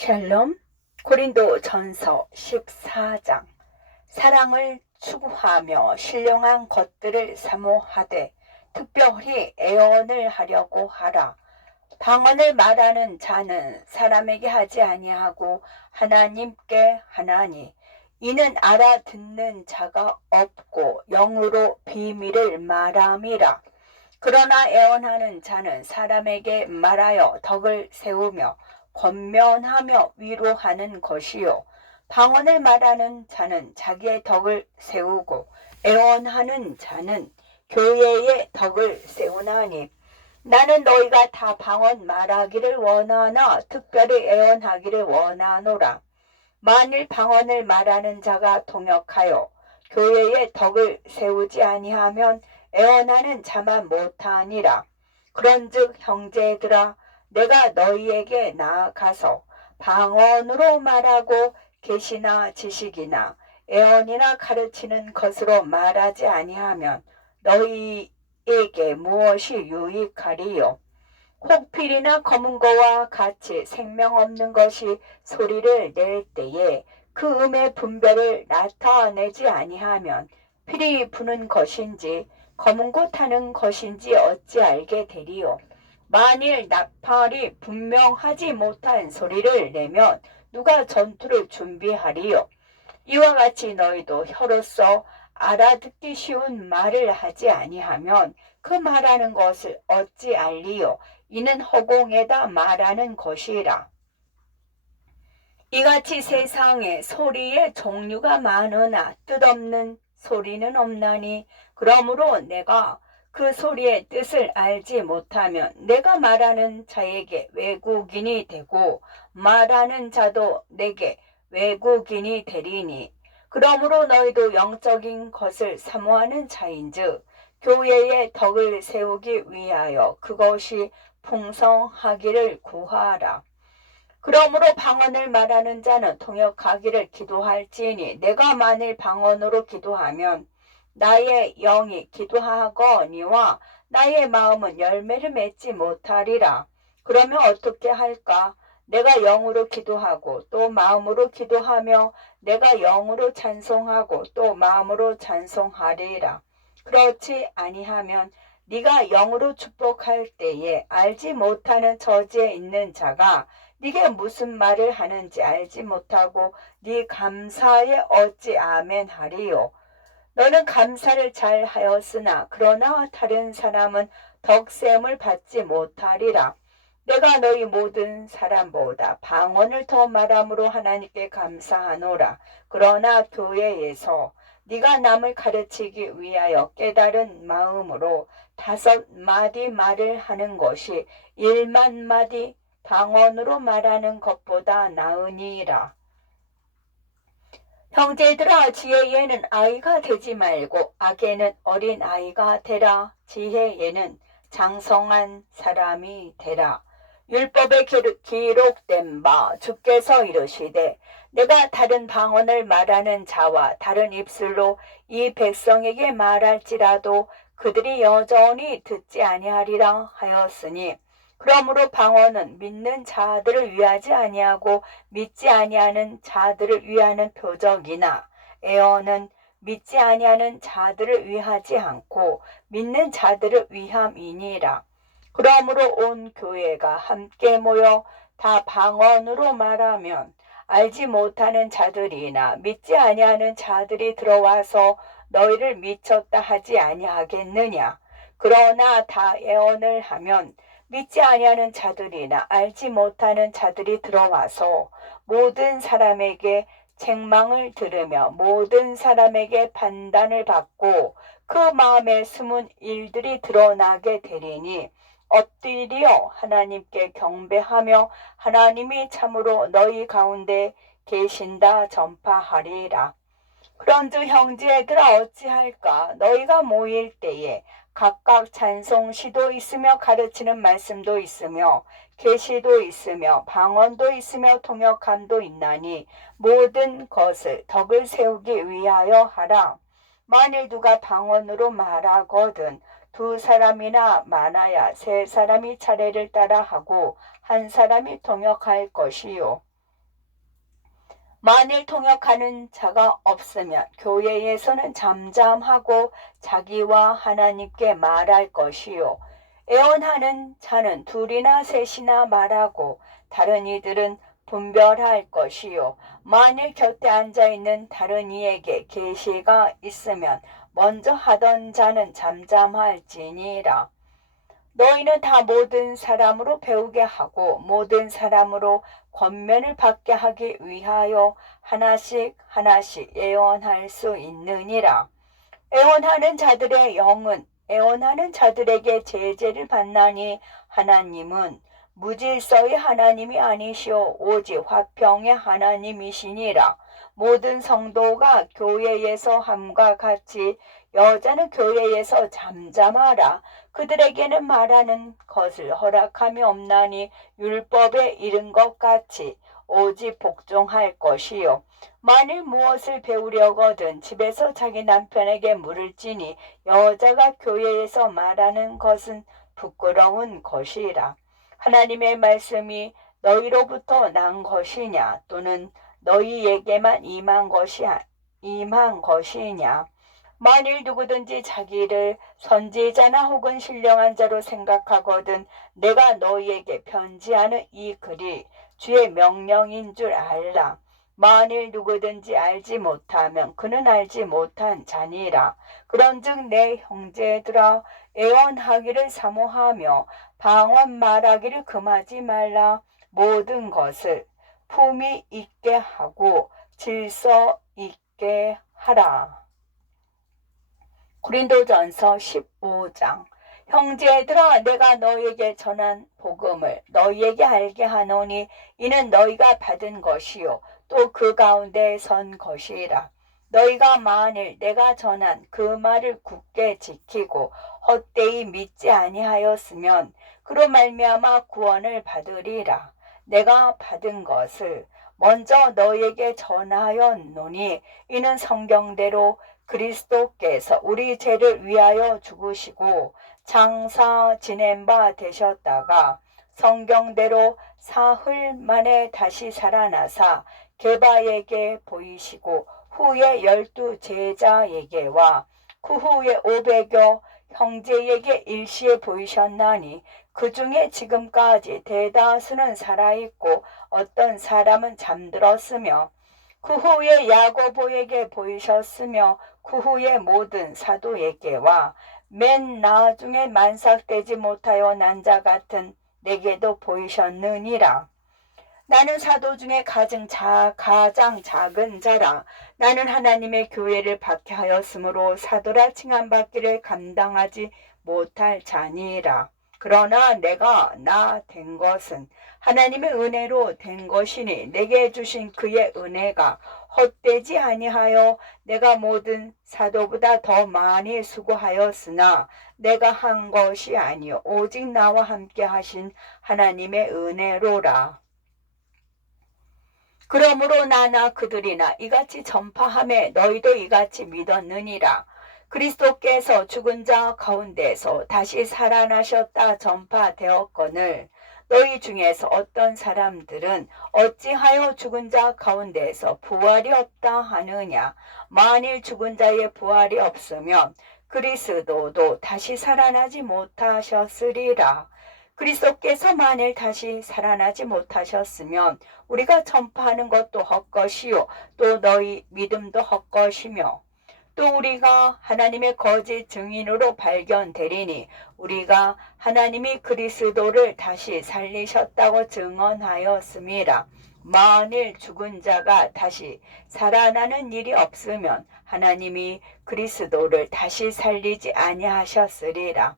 샬롬. 고린도 전서 14장. 사랑을 추구하며 신령한 것들을 사모하되 특별히 애언을 하려고 하라. 방언을 말하는 자는 사람에게 하지 아니하고 하나님께 하나니, 이는 알아듣는 자가 없고 영으로 비밀을 말함이라. 그러나 애언하는 자는 사람에게 말하여 덕을 세우며 권면하며 위로하는 것이요, 방언을 말하는 자는 자기의 덕을 세우고 애언하는 자는 교회의 덕을 세우나니, 나는 너희가 다 방언 말하기를 원하나 특별히 애언하기를 원하노라. 만일 방언을 말하는 자가 동역하여 교회의 덕을 세우지 아니하면 애언하는 자만 못하니라. 그런즉 형제들아, 내가 너희에게 나아가서 방언으로 말하고 계시나 지식이나 애언이나 가르치는 것으로 말하지 아니하면 너희에게 무엇이 유익하리요? 혹필이나 검은 거와 같이 생명 없는 것이 소리를 낼 때에 그 음의 분별을 나타내지 아니하면 필이 부는 것인지 검은 고 타는 것인지 어찌 알게 되리요? 만일 나팔이 분명하지 못한 소리를 내면 누가 전투를 준비하리요? 이와 같이 너희도 혀로서 알아듣기 쉬운 말을 하지 아니하면 그 말하는 것을 어찌 알리요? 이는 허공에다 말하는 것이라. 이같이 세상에 소리의 종류가 많으나 뜻없는 소리는 없나니, 그러므로 내가 그 소리의 뜻을 알지 못하면 내가 말하는 자에게 외국인이 되고 말하는 자도 내게 외국인이 되리니, 그러므로 너희도 영적인 것을 사모하는 자인즉 교회의 덕을 세우기 위하여 그것이 풍성하기를 구하라. 그러므로 방언을 말하는 자는 통역하기를 기도할지니, 내가 만일 방언으로 기도하면 나의 영이 기도하거니와 나의 마음은 열매를 맺지 못하리라. 그러면 어떻게 할까? 내가 영으로 기도하고 또 마음으로 기도하며 내가 영으로 찬송하고 또 마음으로 찬송하리라. 그렇지 아니하면 네가 영으로 축복할 때에 알지 못하는 처지에 있는 자가 네게 무슨 말을 하는지 알지 못하고 네 감사에 어찌 아멘 하리요? 너는 감사를 잘 하였으나 그러나 다른 사람은 덕셈을 받지 못하리라. 내가 너희 모든 사람보다 방언을 더 말함으로 하나님께 감사하노라. 그러나 교회에서 네가 남을 가르치기 위하여 깨달은 마음으로 5마디 말을 하는 것이 1만 마디 방언으로 말하는 것보다 나으니라. 형제들아, 지혜에는 아이가 되지 말고 악에는 어린 아이가 되라. 지혜에는 장성한 사람이 되라. 율법에 기록된 바 주께서 이르시되, 내가 다른 방언을 말하는 자와 다른 입술로 이 백성에게 말할지라도 그들이 여전히 듣지 아니하리라 하였으니, 그러므로 방언은 믿는 자들을 위하지 아니하고 믿지 아니하는 자들을 위하는 표적이나, 애언은 믿지 아니하는 자들을 위하지 않고 믿는 자들을 위함이니라. 그러므로 온 교회가 함께 모여 다 방언으로 말하면 알지 못하는 자들이나 믿지 아니하는 자들이 들어와서 너희를 미쳤다 하지 아니하겠느냐? 그러나 다 애언을 하면 믿지 아니하는 자들이나 알지 못하는 자들이 들어와서 모든 사람에게 책망을 들으며 모든 사람에게 판단을 받고 그 마음에 숨은 일들이 드러나게 되리니, 엎드려 하나님께 경배하며 하나님이 참으로 너희 가운데 계신다 전파하리라. 그런즉 형제들아, 어찌할까? 너희가 모일 때에 각각 찬송시도 있으며 가르치는 말씀도 있으며 계시도 있으며 방언도 있으며 통역함도 있나니 모든 것을 덕을 세우기 위하여 하라. 만일 누가 방언으로 말하거든 2사람이나 많아야 3사람이 차례를 따라 하고 1사람이 통역할 것이요. 만일 통역하는 자가 없으면 교회에서는 잠잠하고 자기와 하나님께 말할 것이요. 애원하는 자는 둘이나 셋이나 말하고 다른 이들은 분별할 것이요. 만일 곁에 앉아있는 다른 이에게 계시가 있으면 먼저 하던 자는 잠잠할지니라. 너희는 다 모든 사람으로 배우게 하고 모든 사람으로 권면을 받게 하기 위하여 하나씩 하나씩 애원할 수 있느니라. 애원하는 자들의 영은 애원하는 자들에게 제재를 받나니 하나님은 무질서의 하나님이 아니시오 오직 화평의 하나님이시니라. 모든 성도가 교회에서 함과 같이 여자는 교회에서 잠잠하라. 그들에게는 말하는 것을 허락함이 없나니 율법에 이른 것 같이 오직 복종할 것이요. 만일 무엇을 배우려거든 집에서 자기 남편에게 물을지니 여자가 교회에서 말하는 것은 부끄러운 것이라. 하나님의 말씀이 너희로부터 난 것이냐 또는 너희에게만 임한 것이냐. 만일 누구든지 자기를 선지자나 혹은 신령한 자로 생각하거든 내가 너희에게 편지하는 이 글이 주의 명령인 줄 알라. 만일 누구든지 알지 못하면 그는 알지 못한 자니라. 그런즉 내 형제들아 애원하기를 사모하며 방언 말하기를 금하지 말라. 모든 것을 품위 있게 하고 질서 있게 하라. 고린도전서 15장. 형제들아 내가 너희에게 전한 복음을 너희에게 알게 하노니 이는 너희가 받은 것이요 또 그 가운데 선 것이라. 너희가 만일 내가 전한 그 말을 굳게 지키고 헛되이 믿지 아니하였으면 그로 말미암아 구원을 받으리라. 내가 받은 것을 먼저 너희에게 전하였노니 이는 성경대로 그리스도께서 우리 죄를 위하여 죽으시고 장사 지낸 바 되셨다가 성경대로 사흘 만에 다시 살아나사 게바에게 보이시고 후에 12 제자에게와 그 후에 500여 형제에게 일시에 보이셨나니 그 중에 지금까지 대다수는 살아있고 어떤 사람은 잠들었으며 그 후에 야고보에게 보이셨으며 그 후에 모든 사도에게와 맨 나중에 만삭되지 못하여 난 자 같은 내게도 보이셨느니라. 나는 사도 중에 가장 작은 자라. 나는 하나님의 교회를 박해하였으므로 사도라 칭함받기를 감당하지 못할 자니라. 그러나 내가 나 된 것은 하나님의 은혜로 된 것이니 내게 주신 그의 은혜가 헛되지 아니하여 내가 모든 사도보다 더 많이 수고하였으나 내가 한 것이 아니요 오직 나와 함께 하신 하나님의 은혜로라. 그러므로 나나 그들이나 이같이 전파하매 너희도 이같이 믿었느니라. 그리스도께서 죽은 자 가운데서 다시 살아나셨다 전파되었거늘 너희 중에서 어떤 사람들은 어찌하여 죽은 자 가운데서 부활이 없다 하느냐. 만일 죽은 자의 부활이 없으면 그리스도도 다시 살아나지 못하셨으리라. 그리스도께서 만일 다시 살아나지 못하셨으면 우리가 전파하는 것도 헛것이요 또 너희 믿음도 헛것이며 또 우리가 하나님의 거짓 증인으로 발견되리니 우리가 하나님이 그리스도를 다시 살리셨다고 증언하였음이라. 만일 죽은 자가 다시 살아나는 일이 없으면 하나님이 그리스도를 다시 살리지 아니하셨으리라.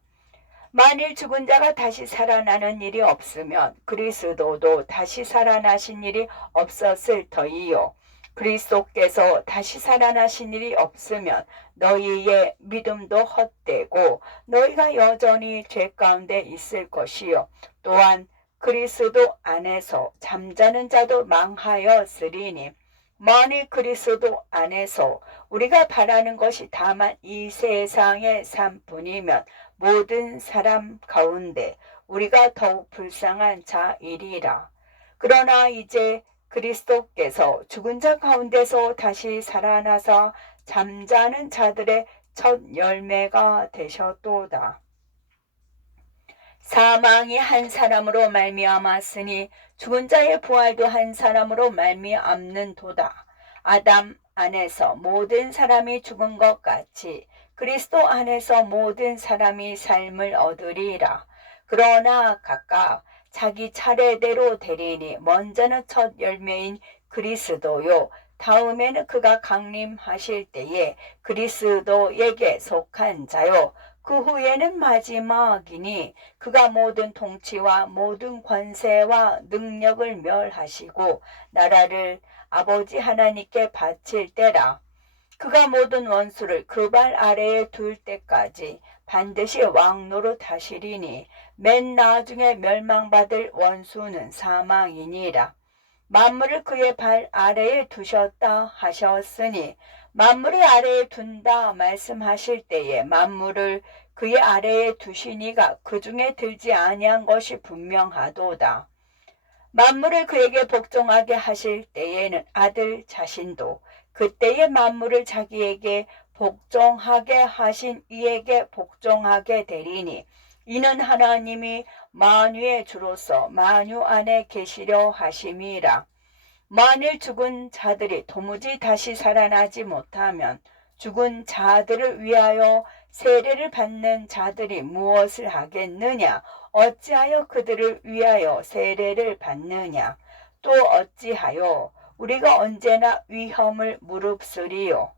만일 죽은 자가 다시 살아나는 일이 없으면 그리스도도 다시 살아나신 일이 없었을 터이요. 그리스도께서 다시 살아나신 일이 없으면 너희의 믿음도 헛되고 너희가 여전히 죄 가운데 있을 것이요. 또한 그리스도 안에서 잠자는 자도 망하였으리니 만일 그리스도 안에서 우리가 바라는 것이 다만 이 세상의 삶뿐이면 모든 사람 가운데 우리가 더욱 불쌍한 자이리라. 그러나 이제 그리스도께서 죽은 자 가운데서 다시 살아나사 잠자는 자들의 첫 열매가 되셨도다. 사망이 한 사람으로 말미암았으니 죽은 자의 부활도 한 사람으로 말미암는도다. 아담 안에서 모든 사람이 죽은 것 같이 그리스도 안에서 모든 사람이 삶을 얻으리라. 그러나 각각 자기 차례대로 되리니 먼저는 첫 열매인 그리스도요, 다음에는 그가 강림하실 때에 그리스도에게 속한 자요, 그 후에는 마지막이니 그가 모든 통치와 모든 권세와 능력을 멸하시고 나라를 아버지 하나님께 바칠 때라. 그가 모든 원수를 그 발 아래에 둘 때까지 반드시 왕노릇 하시리니 맨 나중에 멸망받을 원수는 사망이니라. 만물을 그의 발 아래에 두셨다 하셨으니 만물을 아래에 둔다 말씀하실 때에 만물을 그의 아래에 두시니가 그 중에 들지 아니한 것이 분명하도다. 만물을 그에게 복종하게 하실 때에는 아들 자신도 그때의 만물을 자기에게 복종하게 하신 이에게 복종하게 되리니 이는 하나님이 만유의 주로서 만유 안에 계시려 하심이라. 만일 죽은 자들이 도무지 다시 살아나지 못하면 죽은 자들을 위하여 세례를 받는 자들이 무엇을 하겠느냐? 어찌하여 그들을 위하여 세례를 받느냐? 또 어찌하여 우리가 언제나 위험을 무릅쓰리요?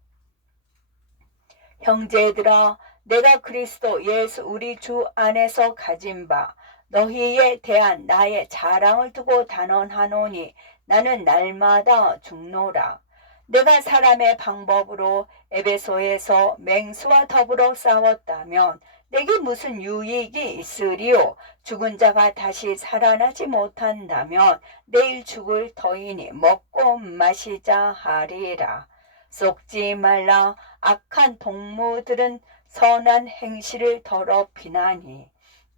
형제들아, 내가 그리스도 예수 우리 주 안에서 가진 바 너희에 대한 나의 자랑을 두고 단언하노니 나는 날마다 죽노라. 내가 사람의 방법으로 에베소에서 맹수와 더불어 싸웠다면 내게 무슨 유익이 있으리요? 죽은 자가 다시 살아나지 못한다면 내일 죽을 터이니 먹고 마시자 하리라. 속지 말라. 악한 동무들은 선한 행실을 더럽히나니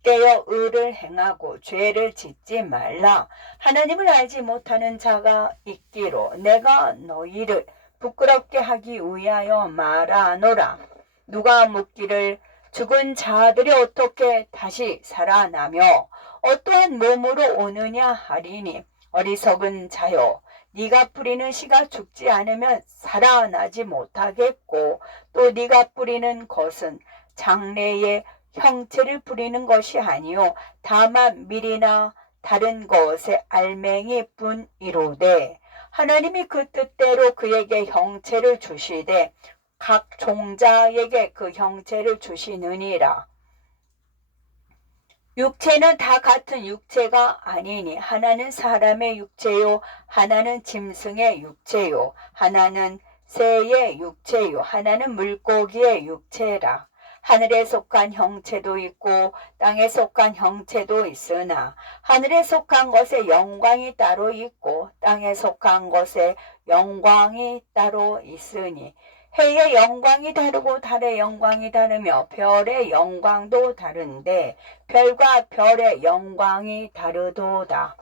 깨어 의를 행하고 죄를 짓지 말라. 하나님을 알지 못하는 자가 있기로 내가 너희를 부끄럽게 하기 위하여 말하노라. 누가 묻기를 죽은 자들이 어떻게 다시 살아나며 어떠한 몸으로 오느냐 하리니 어리석은 자여, 네가 뿌리는 씨가 죽지 않으면 살아나지 못하겠고 또 네가 뿌리는 것은 장래에 형체를 부리는 것이 아니요 다만 밀이나 다른 것의 알맹이 뿐이로되 하나님이 그 뜻대로 그에게 형체를 주시되 각 종자에게 그 형체를 주시느니라. 육체는 다 같은 육체가 아니니 하나는 사람의 육체요 하나는 짐승의 육체요 하나는 새의 육체요 하나는 물고기의 육체라. 하늘에 속한 형체도 있고 땅에 속한 형체도 있으나 하늘에 속한 것에 영광이 따로 있고 땅에 속한 것에 영광이 따로 있으니 해의 영광이 다르고 달의 영광이 다르며 별의 영광도 다른데 별과 별의 영광이 다르도다.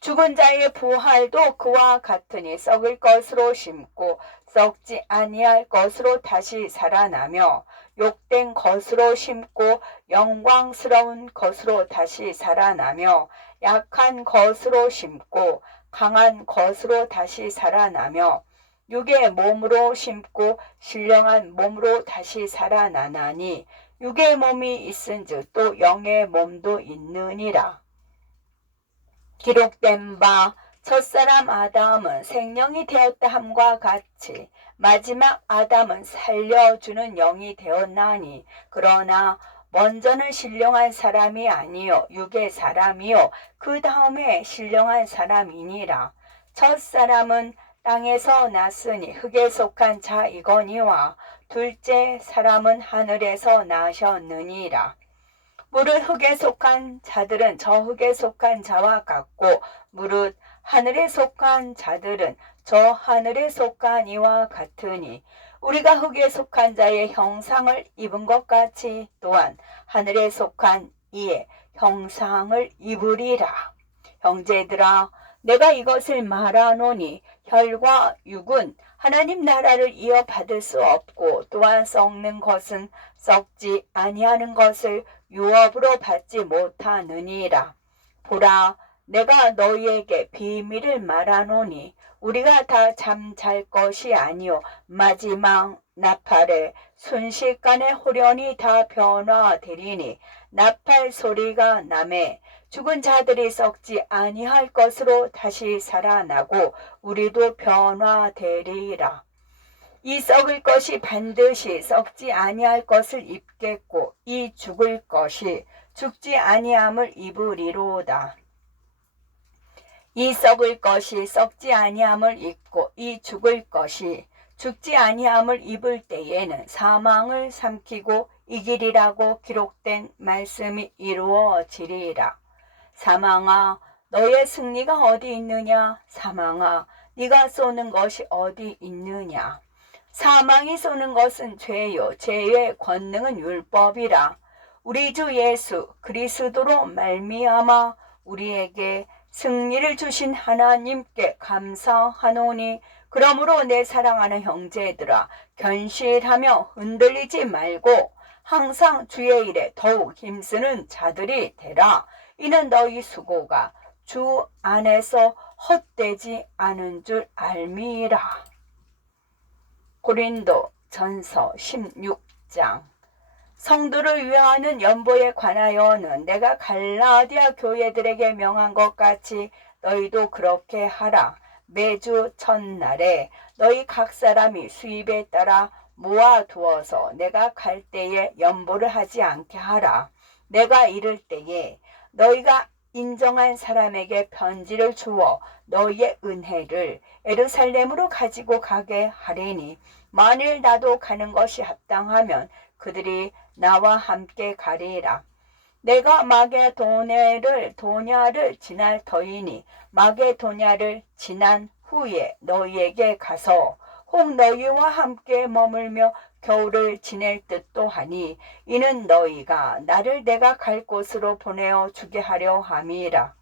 죽은 자의 부활도 그와 같으니 썩을 것으로 심고 썩지 아니할 것으로 다시 살아나며 욕된 것으로 심고 영광스러운 것으로 다시 살아나며 약한 것으로 심고 강한 것으로 다시 살아나며 육의 몸으로 심고 신령한 몸으로 다시 살아나나니 육의 몸이 있은즉 또 영의 몸도 있느니라. 기록된 바 첫사람 아담은 생명이 되었다 함과 같이 마지막 아담은 살려주는 영이 되었나니 그러나 먼저는 신령한 사람이 아니요 육의 사람이요 그 다음에 신령한 사람이니라. 첫사람은 땅에서 났으니 흙에 속한 자이거니와 둘째 사람은 하늘에서 나셨느니라. 무릇 흙에 속한 자들은 저 흙에 속한 자와 같고 무릇 하늘에 속한 자들은 저 하늘에 속한 이와 같으니 우리가 흙에 속한 자의 형상을 입은 것 같이 또한 하늘에 속한 이의 형상을 입으리라. 형제들아, 내가 이것을 말하노니 혈과 육은 하나님 나라를 이어받을 수 없고 또한 썩는 것은 썩지 아니하는 것을 유업으로 받지 못하느니라. 보라, 내가 너희에게 비밀을 말하노니 우리가 다 잠잘 것이 아니요 마지막 나팔에 순식간에 호련히 다 변화되리니 나팔 소리가 나매 죽은 자들이 썩지 아니할 것으로 다시 살아나고 우리도 변화되리라. 이 썩을 것이 반드시 썩지 아니할 것을 입겠고 이 죽을 것이 죽지 아니함을 입으리로다. 이 썩을 것이 썩지 아니함을 입고 이 죽을 것이 죽지 아니함을 입을 때에는 사망을 삼키고 이기리라고 기록된 말씀이 이루어지리라. 사망아, 너의 승리가 어디 있느냐? 사망아, 네가 쏘는 것이 어디 있느냐? 사망이 쏘는 것은 죄요, 죄의 권능은 율법이라. 우리 주 예수 그리스도로 말미암아 우리에게 승리를 주신 하나님께 감사하노니, 그러므로 내 사랑하는 형제들아, 견실하며 흔들리지 말고 항상 주의 일에 더욱 힘쓰는 자들이 되라. 이는 너희 수고가 주 안에서 헛되지 않은 줄 알미라. 고린도 전서 16장. 성도를 위하는 연보에 관하여는 내가 갈라디아 교회들에게 명한 것 같이 너희도 그렇게 하라. 매주 첫날에 너희 각 사람이 수입에 따라 모아두어서 내가 갈 때에 연보를 하지 않게 하라. 내가 이를 때에 너희가 인정한 사람에게 편지를 주어 너희의 은혜를 예루살렘으로 가지고 가게 하리니, 만일 나도 가는 것이 합당하면 그들이 나와 함께 가리라. 내가 마게도냐를 지날 터이니 마게도냐를 지난 후에 너희에게 가서 혹 너희와 함께 머물며 겨울을 지낼 듯도 하니, 이는 너희가 나를 내가 갈 곳으로 보내어 주게 하려 함이라.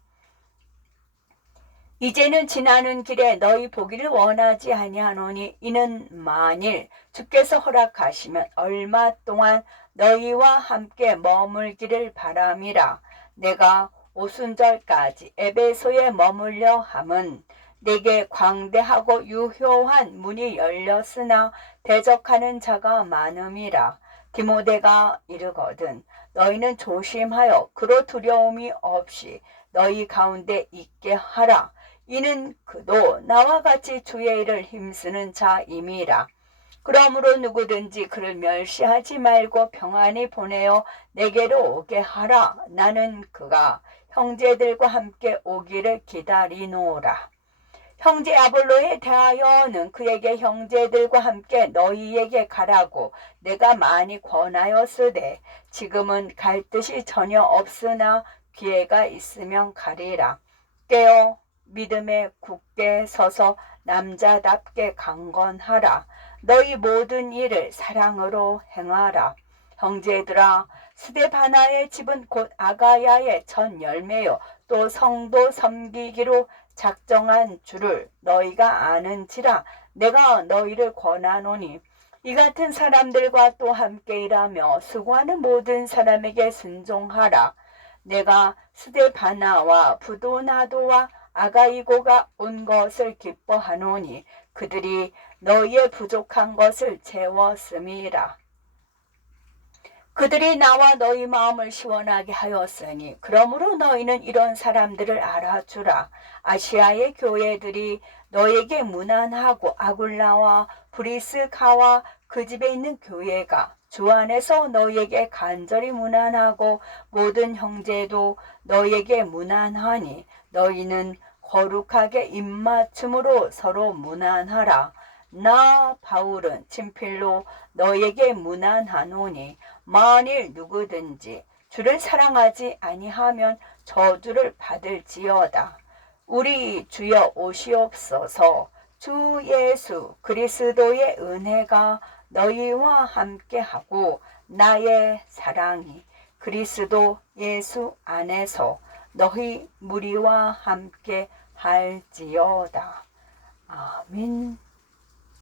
이제는 지나는 길에 너희 보기를 원하지 아니하노니, 이는 만일 주께서 허락하시면 얼마 동안 너희와 함께 머물기를 바람이라. 내가 오순절까지 에베소에 머물려 함은 내게 광대하고 유효한 문이 열렸으나 대적하는 자가 많음이라. 디모데가 이르거든 너희는 조심하여 그로 두려움이 없이 너희 가운데 있게 하라. 이는 그도 나와 같이 주의 일을 힘쓰는 자임이라. 그러므로 누구든지 그를 멸시하지 말고 평안히 보내어 내게로 오게 하라. 나는 그가 형제들과 함께 오기를 기다리노라. 형제 아볼로에 대하여는 그에게 형제들과 함께 너희에게 가라고 내가 많이 권하였으되 지금은 갈 뜻이 전혀 없으나 기회가 있으면 가리라. 깨어 믿음에 굳게 서서 남자답게 강건하라. 너희 모든 일을 사랑으로 행하라. 형제들아, 스데바나의 집은 곧 아가야의 첫 열매요 또 성도 섬기기로 작정한 줄을 너희가 아는지라. 내가 너희를 권하노니 이 같은 사람들과 또 함께 일하며 수고하는 모든 사람에게 순종하라. 내가 스데바나와 부도나도와 아가이고가 온 것을 기뻐하노니 그들이 너희의 부족한 것을 채웠음이라. 그들이 나와 너희 마음을 시원하게 하였으니 그러므로 너희는 이런 사람들을 알아주라. 아시아의 교회들이 너에게 무난하고 아굴라와 브리스가와 그 집에 있는 교회가 주 안에서 너희에게 간절히 무난하고 모든 형제도 너희에게 무난하니 너희는 거룩하게 입맞춤으로 서로 무난하라. 나 바울은 친필로 너에게 무난하노니 만일 누구든지 주를 사랑하지 아니하면 저주를 받을지어다. 우리 주여 오시옵소서. 주 예수 그리스도의 은혜가 너희와 함께하고 나의 사랑이 그리스도 예수 안에서 너희 무리와 함께 할지어다. 아멘.